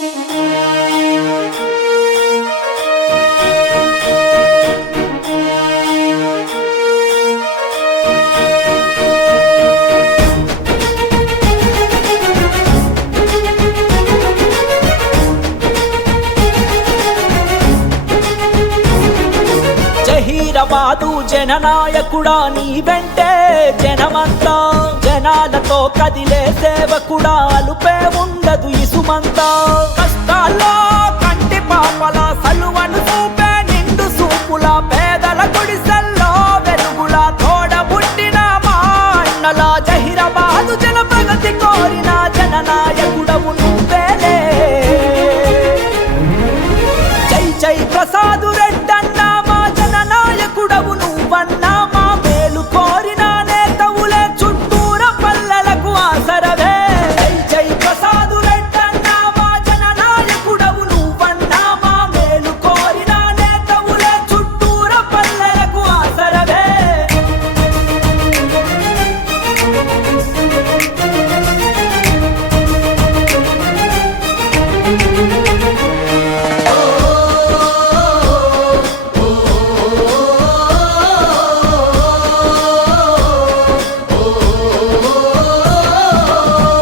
జహీరాబాదు జననాయకుడా నీ వెంటే జనమంతా, జనాలతో కదిలే సేవకుడా అలుపే ఉండదు ఇసుమంతా. కష్టాల్లో కంటి పాపల సలువను చూపే నిండు సూపుల, పేదల గుడిసెల్లో వెలుగుల తోడబుట్టిన మా అన్నల. జహీరాబాదు జన ప్రగతి కోరిన జననాయకుడవు నువ్వేలే. జై జై ప్రసాదు రెడ్డన్నా మా జననాయకుడవు నువ్వన్నా. మా మేలు కోరిన నేతవులే చుట్టూర పల్లెలకు ఆసరవే. జై జై ప్రసాదు రెడ్డన్నా మా జననాయకుడవు నువ్వన్నా. మా మేలు కోరిన నేతవులే చుట్టూర పల్లెలకు ఆసరవే.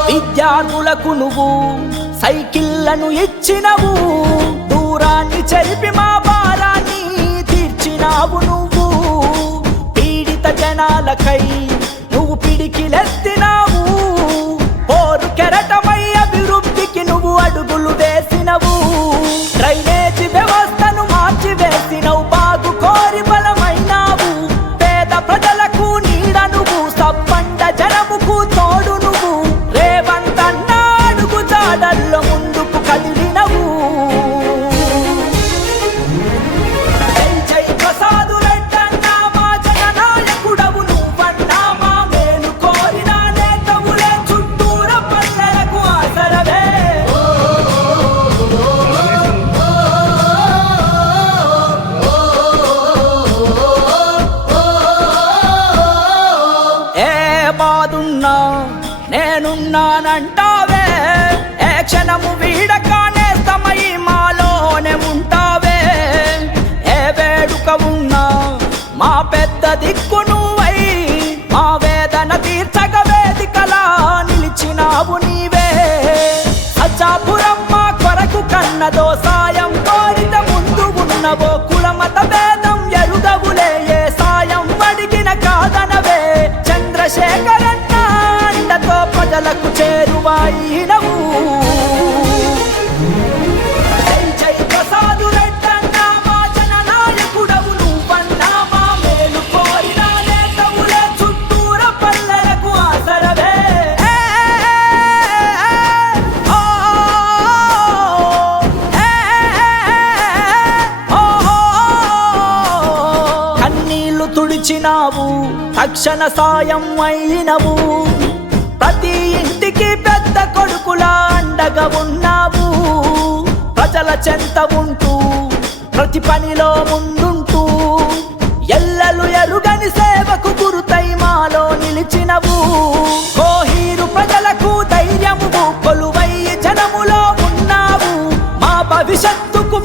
విద్యార్థులకు నువ్వు సైకిళ్లను ఇచ్చినవు, దూరాన్ని చెరిపి మా భారాన్ని తీర్చినావు నువ్వు. పీడిత జనాలకై నువ్వు పిడికిలెత్తినావు, పోరు కెరటమై అభివృద్ధికి నువ్వు అడుగులు వేసినవు. డ్రైనేజీ వ్యవస్థను మార్చివేసినవు, బాగు కోరి బలమైనావు. పేద ప్రజలకు నీడ నువ్వు, సబ్బండ జనముకు తోడు నువ్వు. రేవంతన్న అడుగు జాడల్లో ముందుకు కదిలినవు. జై జై ప్రసాదు రెడ్డన్నా మా జననాయకుడవు నువ్వన్నా. మా మేలు కోరిన నేతవులే చుట్టూర పల్లెలకు ఆసరవే. ఏ బాదున్నా నేనున్నానంటావే, ఏ క్షణము వీడకానే సమయ మాలోనే ఉంటావే. ఏ వేడుక ఉన్నా మా పెద్ద దిక్కు నువ్వై, మా వేదన తీర్చగ వేదికలా నిలిచినావు నీవే. అచ్చాపురం మా కొరకు కన్నదో, సాయం కోరిత ముందు ఉన్నవో. కులమత భేదం ఎరుగవులే, ఏ సాయం అడిగిన కాదనవే. చంద్రశేఖరన్న అండతో ప్రజలకు చేరువైనవు. జై జై ప్రసాదు రెడ్డన్నా మా జననాయకుడవు నువ్వన్నా. మా మేలు కోరిన నేతవులే చుట్టూర పల్లెలకు ఆసరవే. కన్నీళ్లు తుడిచినావు, తక్షణ సాయం అయినవు. ప్రతి ఇంటికి పెద్ద కొడుకులా అండగా ఉన్నావు. ప్రజల చెంత ఉంటూ ప్రతి పనిలో ముందుంటూ, ఎల్లలు ఎరుగని సేవకు గురుతై మాలో నిలిచినవు. కోహీరు ప్రజలకు ధైర్యము కొలువై జనములో ఉన్నావు. మా భవిష్యత్తుకు